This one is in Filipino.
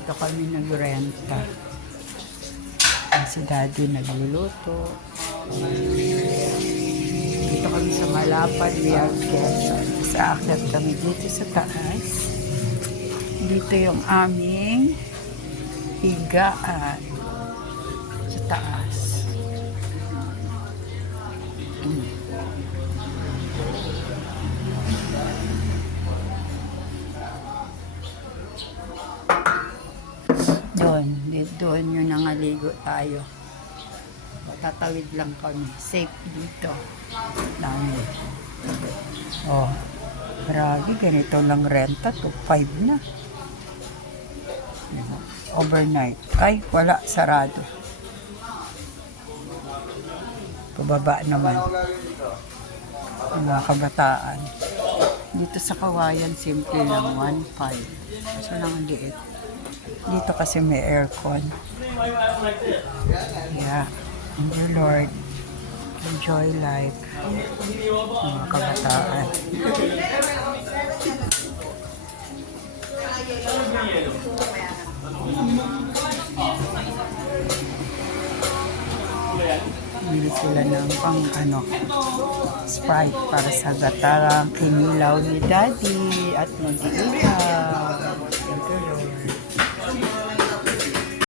Dito kami nagrenta. Si Daddy nagluluto. Dito kami sa Malapad, Real Quezon. Sa akyat kami dito sa taas. Dito yung aming higaan. Sa taas. Doon yung nangaligo tayo. Tatawid lang kami. Safe dito. Dami. Oh, grabe. Ganito lang renta. 2.5 na. Overnight. Ay, wala. Sarado. Pababa naman. Mga kabataan. Dito sa Kawayan, simple lang. 1.5. So lang ang liit. Dito kasi may aircon. Yeah. Enjoy Lord. Enjoy life. Mga kabataan. Bili sila ng pang Sprite para sa gatarang kinilaw ni Daddy at mag-iihaw.